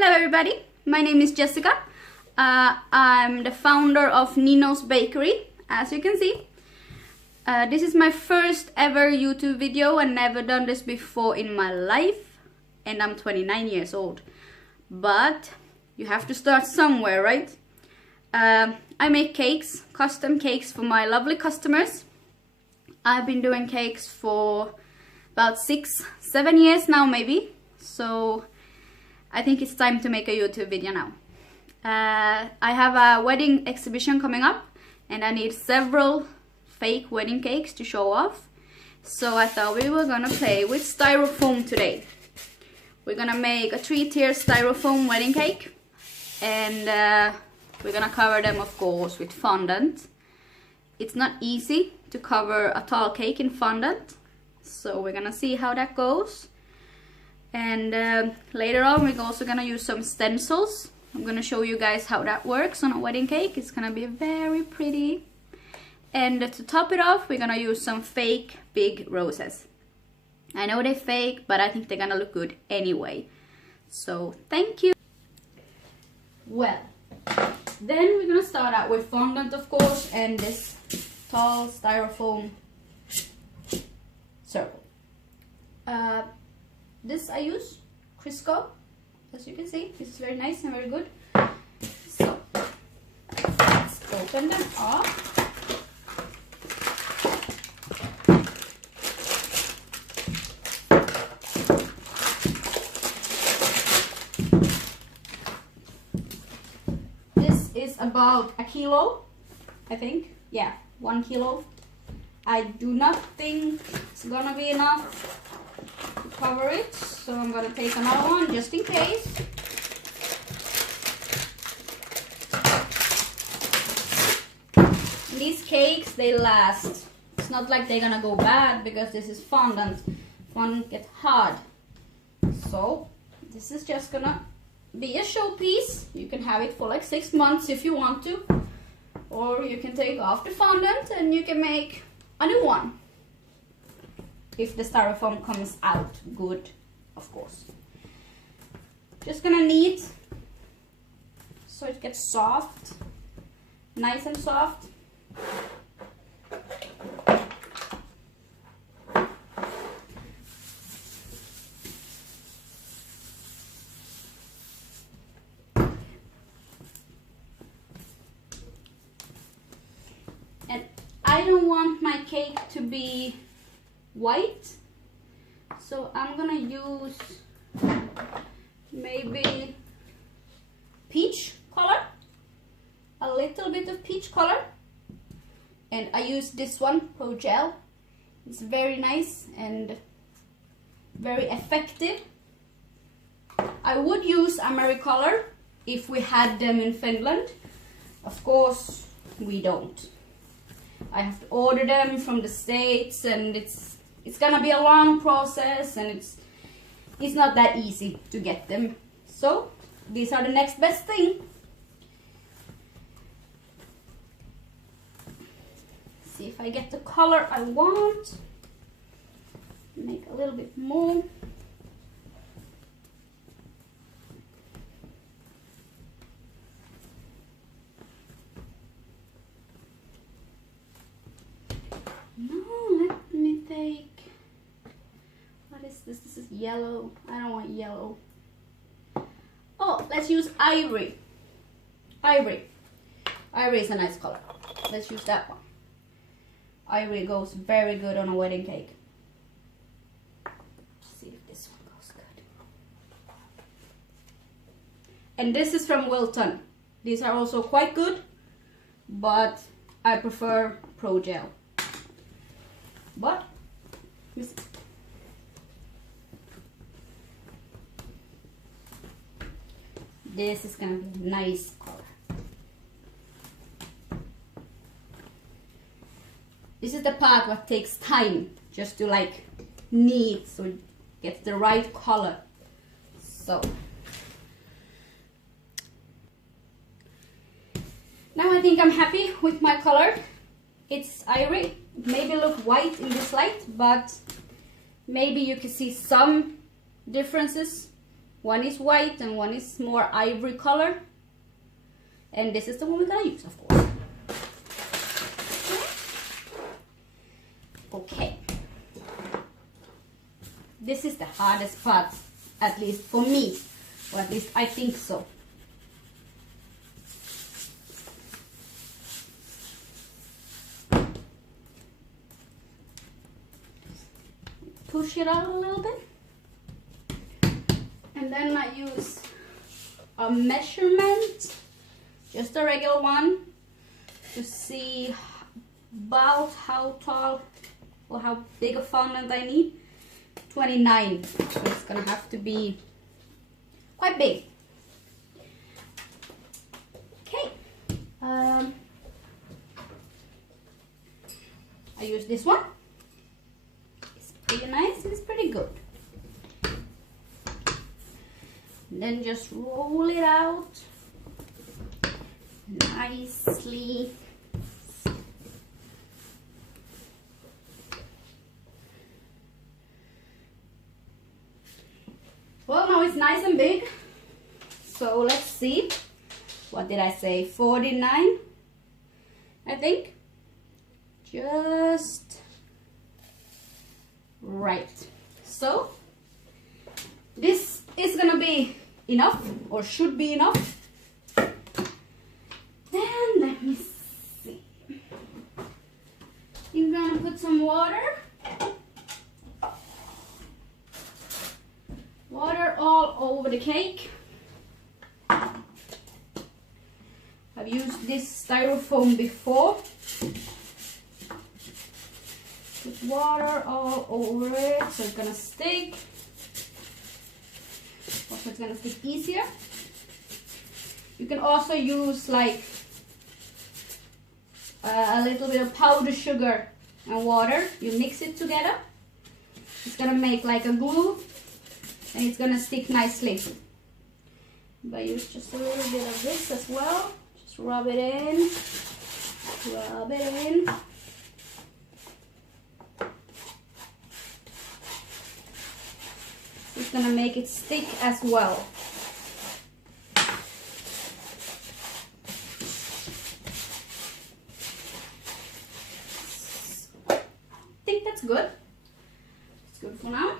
Hello everybody, my name is Jessica. I'm the founder of Nino's Bakery, as you can see. This is my first ever YouTube video and never done this before in my life. And I'm 29 years old. But you have to start somewhere, right? I make cakes, custom cakes for my lovely customers. I've been doing cakes for about 6-7 years now maybe. So I think it's time to make a YouTube video now. I have a wedding exhibition coming up and I need several fake wedding cakes to show off. So I thought we were gonna play with styrofoam today. We're gonna make a 3-tier styrofoam wedding cake and we're gonna cover them, of course, with fondant. It's not easy to cover a tall cake in fondant, so we're gonna see how that goes. And later on we're also gonna use some stencils. I'm gonna show you guys how that works on a wedding cake. It's gonna be very pretty. And to top it off, we're gonna use some fake big roses. I know they're fake, but I think they're gonna look good anyway. So thank you. Well, then we're gonna start out with fondant, of course, and this tall styrofoam circle. This I use Crisco, as you can see. This is very nice and very good. So let's open them up. This is about a kilo, I think. Yeah, 1 kilo. I do not think it's gonna be enough to cover it, so I'm gonna take another one just in case. These cakes, they last. It's not like they're gonna go bad because this is fondant. Fondant gets hard. So this is just gonna be a showpiece. You can have it for like 6 months if you want to, or you can take off the fondant and you can make a new one. If the styrofoam comes out good, of course. Just gonna knead so it gets soft, nice and soft. And I don't want my cake to be white, so I'm gonna use maybe peach color, a little bit of peach color, and I use this one, Pro Gel. It's very nice and very effective. I would use Americolor if we had them in Finland. Of course we don't. I have to order them from the States, and it's gonna be a long process, and it's not that easy to get them. So these are the next best thing. See if I get the color I want. Make a little bit more. This is yellow. I don't want yellow. Oh, let's use ivory. Ivory is a nice color. Let's use that one. Ivory goes very good on a wedding cake. Let's see if this one goes good. And this is from Wilton. These are also quite good, but I prefer Pro Gel. But this is gonna be a nice color. This is the part what takes time just to like knead so it gets the right color. So now I think I'm happy with my color. It's ivory. It maybe look white in this light, but maybe you can see some differences One is white and one is more ivory color. And this is the one we're gonna use, of course. Okay. This is the hardest part, at least for me, or at least I think so. Push it out a little bit. And then I use a measurement, just a regular one, to see about how tall or how big a fondant I need. 29, so it's gonna have to be quite big. Okay, I use this one. It's pretty nice and it's pretty good. And then just roll it out nicely. Well, now it's nice and big. So let's see. What did I say? 49, I think. Just right. So this is gonna be enough, or should be enough. Then let me see. You're gonna put some water. Water all over the cake. I've used this styrofoam before. Put water all over it so it's gonna stick. Also, it's gonna stick easier. You can also use like a little bit of powdered sugar and water. You mix it together. It's gonna make like a glue. And it's gonna stick nicely. But use just a little bit of this as well. Just rub it in. Rub it in. It's gonna make it stick as well. I think that's good. It's good for now.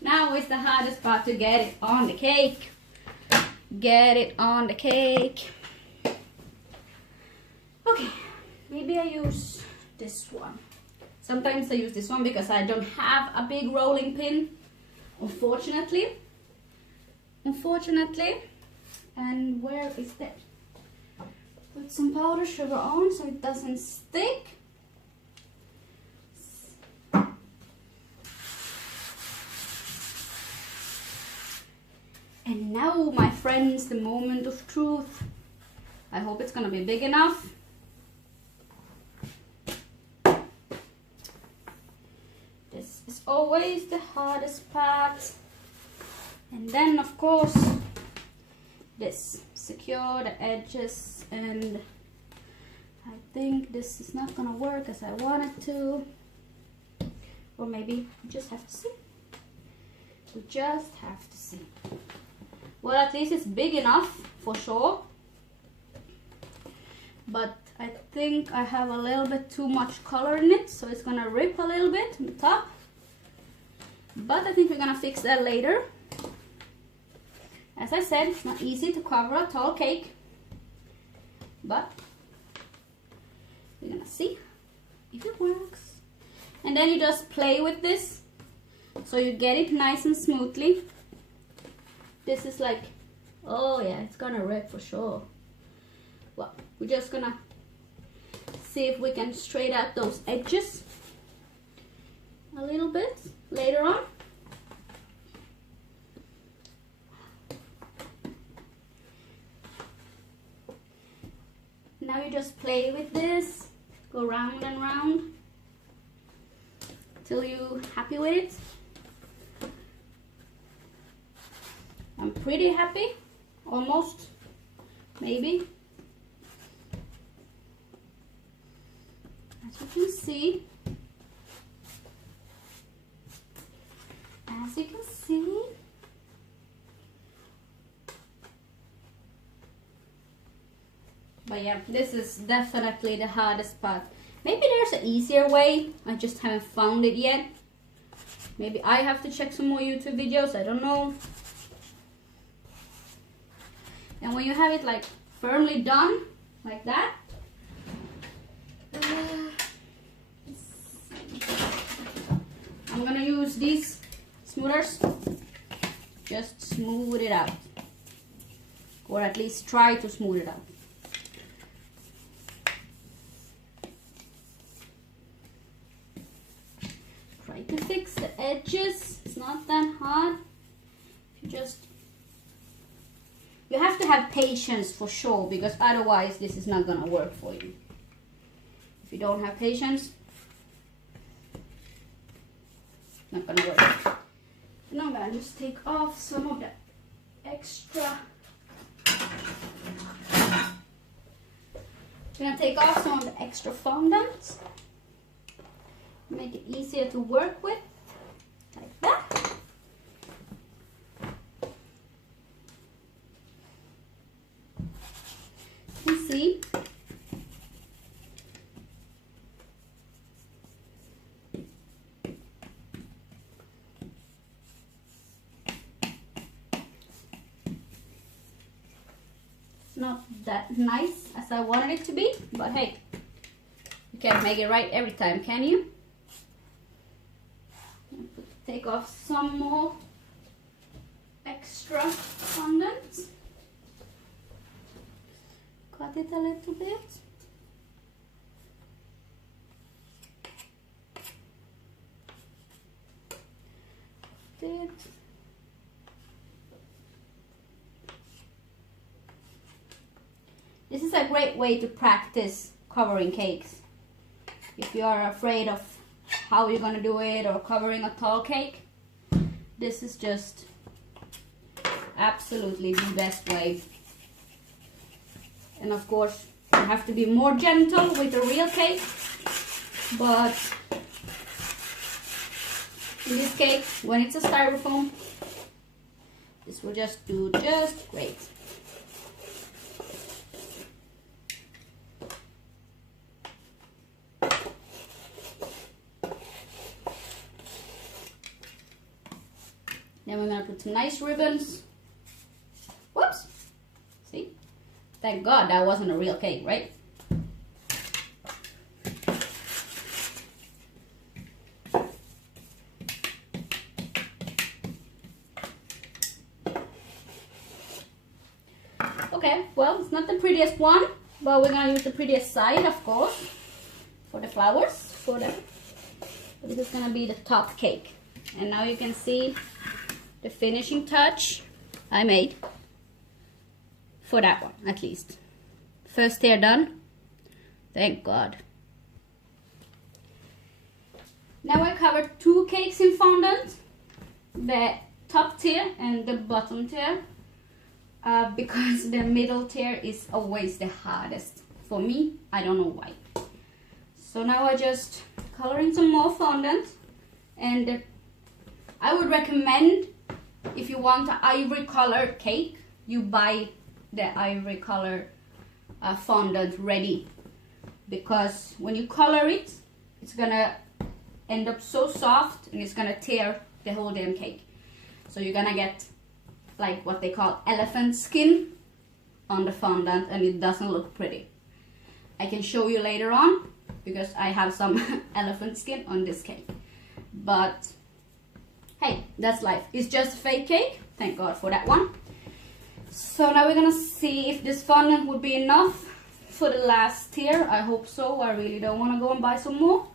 Now is the hardest part, to get it on the cake. Get it on the cake. Okay, maybe I use this one. Sometimes I use this one because I don't have a big rolling pin, unfortunately. And where is that? Put some powdered sugar on so it doesn't stick. And now, my friends, the moment of truth. I hope it's gonna be big enough. This is always the hardest part. And then, of course, this. Secure the edges, and I think this is not gonna work as I want it to. Or maybe we just have to see. We just have to see. Well, at least it's big enough, for sure. But I think I have a little bit too much color in it, so it's gonna rip a little bit on the top. But I think we're gonna fix that later. As I said, it's not easy to cover a tall cake. But we're gonna see if it works. And then you just play with this, so you get it nice and smoothly. This is like, oh yeah, it's gonna rip for sure. Well, we're just gonna see if we can straighten out those edges a little bit later on. Now you just play with this, go round and round till you're happy with it. I'm pretty happy, almost, maybe. As you can see, But yeah, this is definitely the hardest part. Maybe there's an easier way, I just haven't found it yet. Maybe I have to check some more YouTube videos, I don't know. And when you have it like firmly done, like that, I'm gonna use these smoothers, just smooth it out. Or at least try to smooth it out. Try to fix the edges, it's not that hard. You have to have patience for sure, because otherwise this is not gonna work for you. If you don't have patience, it's not gonna work. Now I'm gonna just take off some of the extra. I'm gonna take off some of the extra fondant. Make it easier to work with, like that. You can see. Not that nice as I wanted it to be, but hey, you can't make it right every time, can you? Take off some more extra fondant. Cut it a little bit. This is a great way to practice covering cakes. If you are afraid of how you're gonna do it or covering a tall cake, this is just absolutely the best way. And of course, you have to be more gentle with the real cake, but in this cake, when it's a styrofoam, this will just do just great. Then we're gonna put some nice ribbons. Whoops! See? Thank God that wasn't a real cake, right? Okay, well, it's not the prettiest one, but we're gonna use the prettiest side, of course, for the flowers. But this is gonna be the top cake. And now you can see the finishing touch I made for that one, at least. First tier done. Thank God. Now I covered two cakes in fondant, the top tier and the bottom tier, because the middle tier is always the hardest for me. I don't know why. So now I just color in some more fondant, and I would recommend, if you want an ivory color cake, you buy the ivory color fondant ready, because when you color it, it's gonna end up so soft and it's gonna tear the whole damn cake. So you're gonna get like what they call elephant skin on the fondant, and it doesn't look pretty. I can show you later on, because I have some elephant skin on this cake. But hey, that's life. It's just a fake cake. Thank God for that one. So now we're gonna see if this fondant would be enough for the last tier. I hope so. I really don't want to go and buy some more.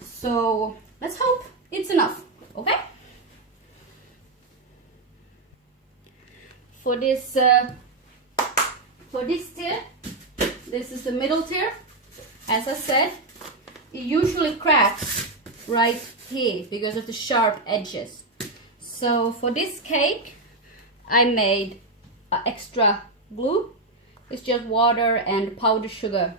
So let's hope it's enough. Okay? For this tier, this is the middle tier. As I said, it usually cracks right here because of the sharp edges. So for this cake, I made extra glue. It's just water and powdered sugar,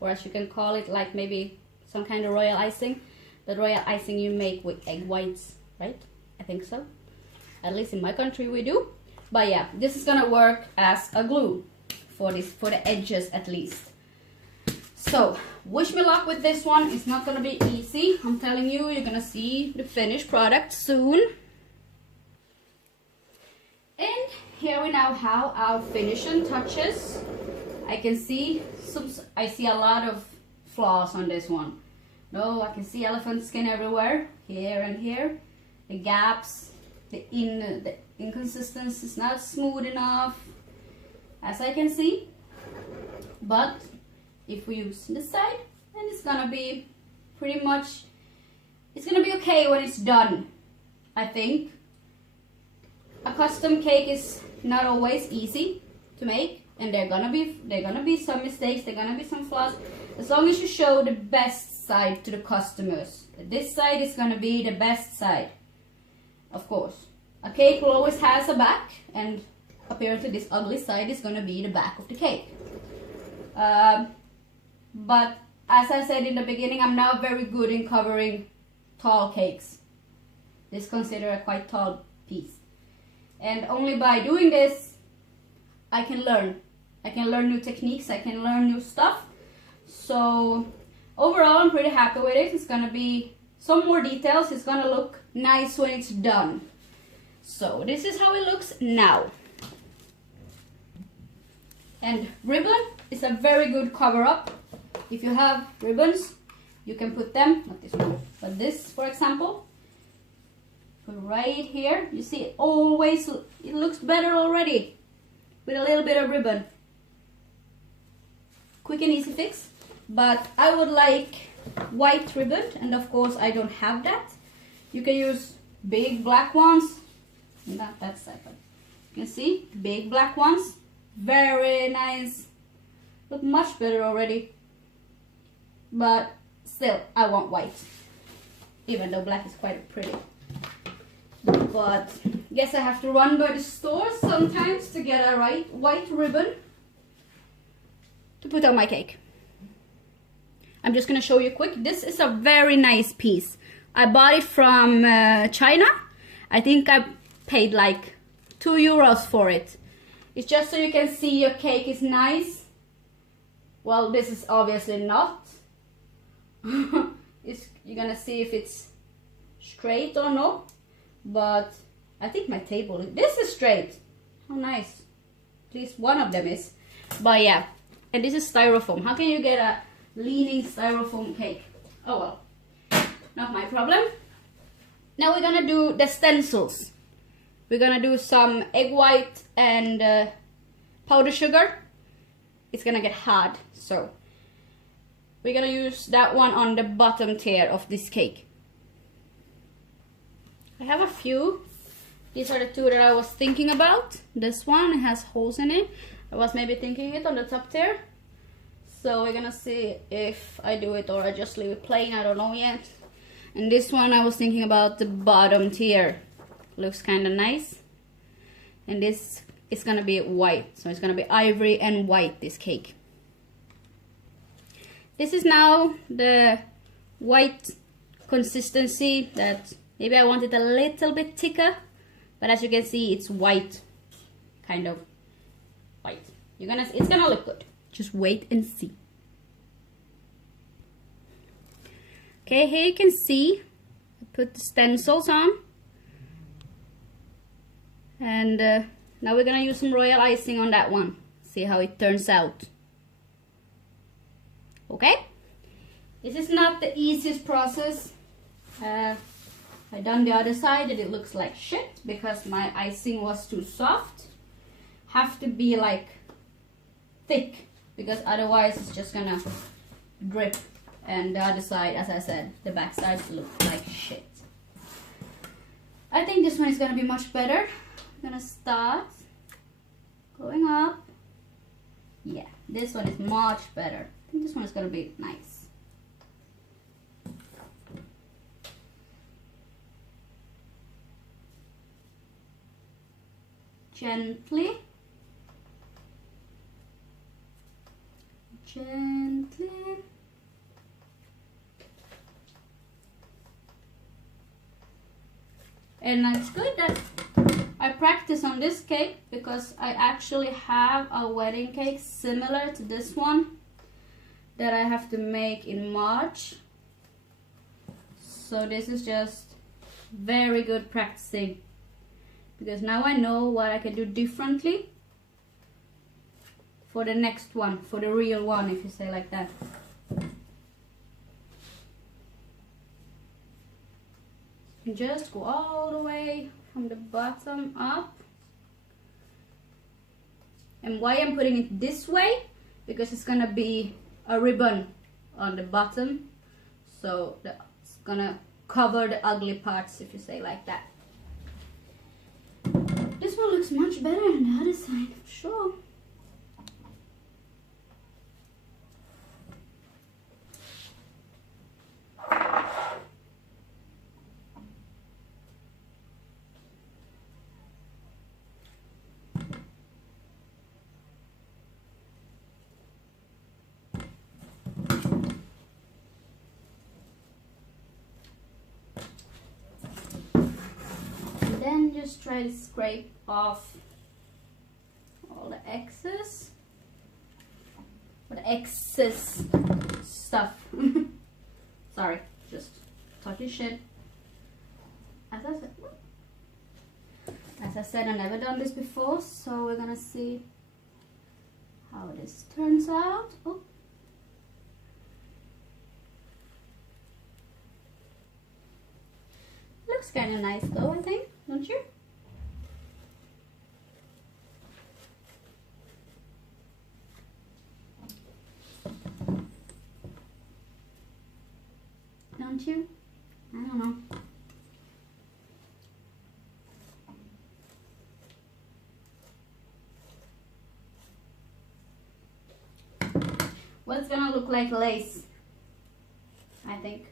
or as you can call it, like maybe some kind of royal icing. The royal icing you make with egg whites, right? I think so. At least in my country we do. But yeah, this is gonna work as a glue for the edges at least. So wish me luck with this one. It's not gonna be easy. I'm telling you, you're gonna see the finished product soon. And here we now have our finishing touches. I can see I see a lot of flaws on this one. No, I can see elephant skin everywhere, here and here. The gaps, the inconsistency is not smooth enough, as I can see. But if we use this side, then it's gonna be pretty much, it's gonna be okay when it's done. I think a custom cake is not always easy to make, and there gonna be some mistakes, there gonna be some flaws. As long as you show the best side to the customers, this side is gonna be the best side. Of course, a cake will always has a back, and apparently this ugly side is gonna be the back of the cake. But as I said in the beginning, I'm now very good in covering tall cakes. This is considered a quite tall piece. And only by doing this, I can learn. I can learn new techniques, I can learn new stuff. So overall, I'm pretty happy with it. It's gonna be some more details. It's gonna look nice when it's done. So this is how it looks now. And ribbon is a very good cover-up. If you have ribbons, you can put them, not this one, but this, for example, put right here. You see, it looks better already with a little bit of ribbon. Quick and easy fix. But I would like white ribbon, and of course I don't have that. You can use big black ones. Not that side, but you can see big black ones. Very nice. Look much better already. But still, I want white. Even though black is quite pretty. But guess I have to run by the store sometimes to get a white ribbon to put on my cake. I'm just gonna show you quick. This is a very nice piece. I bought it from China. I think I paid like €2 for it. It's just so you can see your cake is nice. Well, this is obviously not. You're gonna see if it's straight or not. But I think my table, this is straight. How nice. At least one of them is. But yeah, and this is styrofoam. How can you get a leaning styrofoam cake? Oh well, not my problem. Now we're gonna do the stencils. We're gonna do some egg white and powdered sugar. It's gonna get hard, so we're gonna use that one on the bottom tier of this cake. I have a few. These are the two that I was thinking about. This one has holes in it. I was maybe thinking it on the top tier. So we're gonna see if I do it or I just leave it plain. I don't know yet. And this one I was thinking about the bottom tier. Looks kind of nice. And this is gonna be white. So it's gonna be ivory and white, this cake. This is now the white consistency that maybe I want it a little bit thicker. But as you can see, it's white. Kind of white. It's gonna look good. Just wait and see. Okay, here you can see I put the stencils on. And now we're gonna use some royal icing on that one. See how it turns out. Okay? This is not the easiest process. I done the other side and it looks like shit because my icing was too soft. Have to be like thick because otherwise it's just gonna drip. And the other side, as I said, the back sides look like shit. I think this one is gonna be much better. I'm gonna start going up. Yeah, this one is much better. I think this one is gonna be nice. Gently. Gently. And it's good that I practice on this cake because I actually have a wedding cake similar to this one that I have to make in March. So this is just very good practicing, because now I know what I can do differently for the next one, for the real one, if you say like that. And just go all the way from the bottom up. And why I'm putting it this way, because it's gonna be a ribbon on the bottom, so it's gonna cover the ugly parts, if you say like that. This one looks much better than the other side, for sure. Then just try to scrape off all the excess, or the excess stuff. Sorry, just talking shit. As I said, I've never done this before, so we're gonna see how this turns out. Oh. Looks kind of nice though, I think, don't you? Don't you? I don't know. Well, it's gonna look like lace, I think.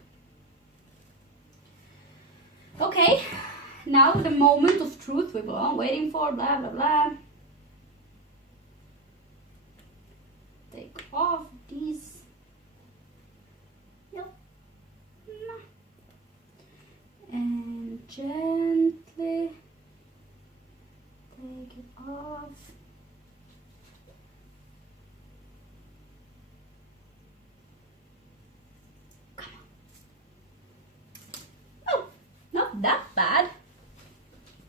Okay, now the moment of truth we've been all waiting for, blah blah blah. Take off these. Yep. And gently take it off. Not that bad,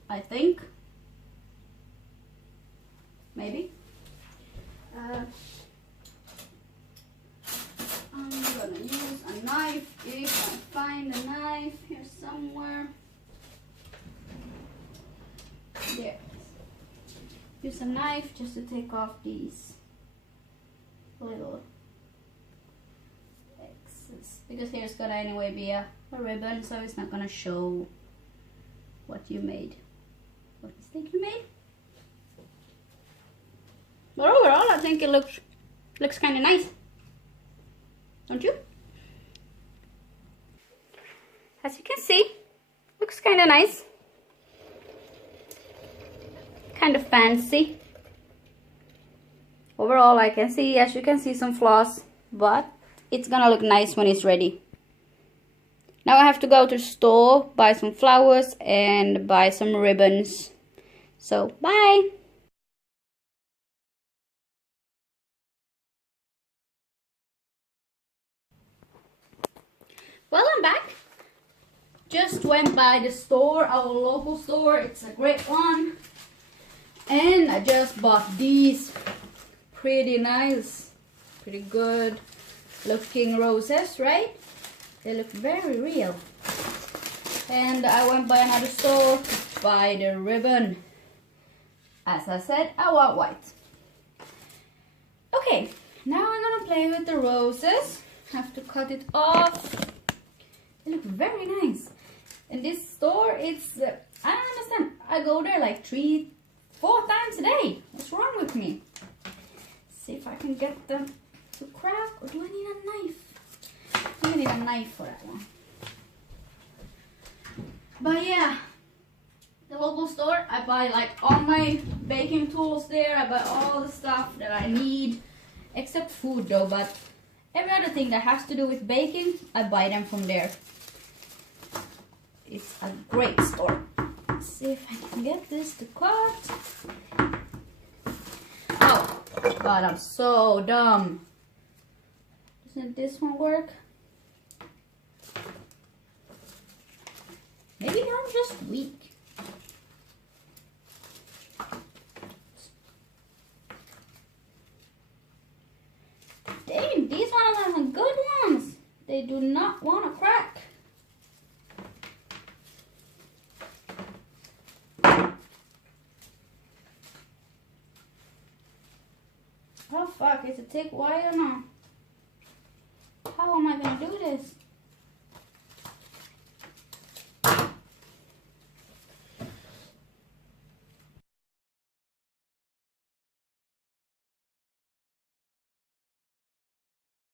I think. Maybe. I'm gonna use a knife if I find a knife here somewhere. There. Use a knife just to take off these little excess, because here's gonna anyway be a ribbon, so it's not gonna show what you made, what mistake you made. But overall, I think it looks kind of nice, don't you? As you can see, looks kind of nice, kind of fancy. Overall, I can see, as you can see, some flaws, but it's gonna look nice when it's ready. Now I have to go to the store, buy some flowers and buy some ribbons. So, bye! Well, I'm back. Just went by the store, our local store. It's a great one. And I just bought these pretty nice, pretty good looking roses, right? They look very real. And I went by another store to buy the ribbon. As I said, I want white. Okay, now I'm gonna play with the roses. Have to cut it off. They look very nice. In this store, it's, I don't understand. I go there like 3-4 times a day. What's wrong with me? See if I can get them to crack, or do I need a knife? I need a knife for that one. But yeah, the local store, I buy like all my baking tools there. I buy all the stuff that I need, except food though, but every other thing that has to do with baking, I buy them from there. It's a great store. see if I can get this to cut. Oh, God, I'm so dumb. Doesn't this one work? Maybe I'm just weak. Dang, these ones are the good ones. They do not want to crack. Oh fuck, is it thick wire or no?